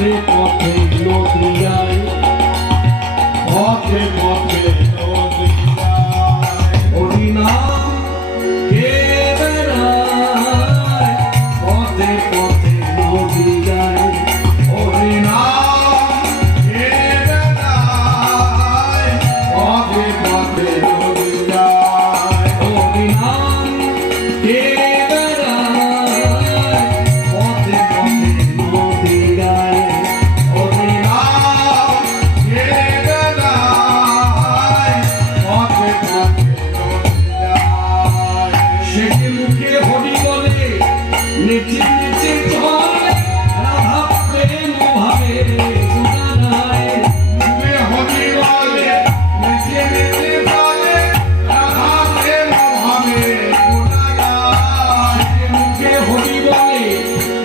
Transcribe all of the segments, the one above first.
পথে পথে নদিয়ায় পথে পথে নদিয়ায় হরিনাম কে বেড়ায় পথে পথে নদিয়ায় হরিনাম কে বেড়ায় পথে পথে নদিয়ায় হরিনাম কে নিচে নিচে চলে রাধা প্রেম ভাবে সুদানায় মুখে হরি বলে নিচে নিচে চলে রাধা প্রেম ভাবে সুদানায় মুখে হরি বলে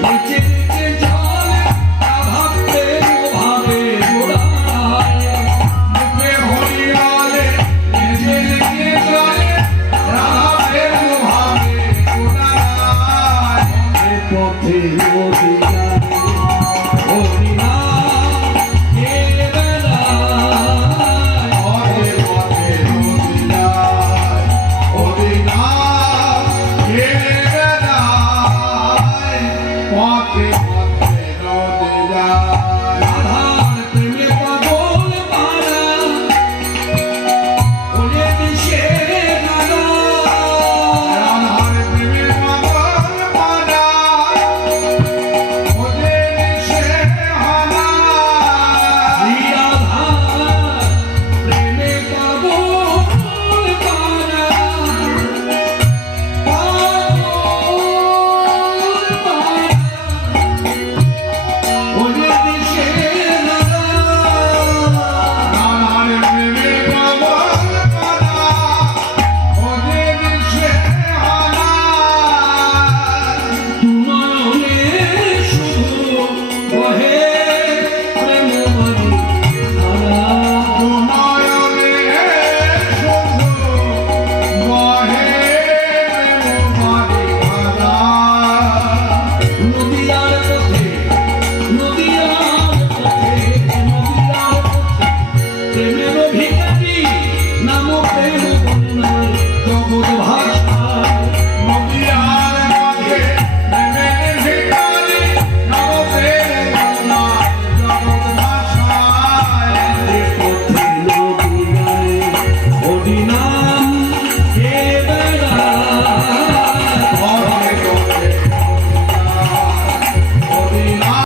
নিচে নিচে চলে রাধা প্রেম ভাবে সুদানায় মুখে হরি বলে নিচে নিচে চলে রাধা প্রেম ভাবে সুদানায় পথে নদিয়ায় হরিনাম কে বেড়ায় পথে পথে নদিয়ায় হরিনাম কে বেড়ায় পথে পথে নদিয়ায়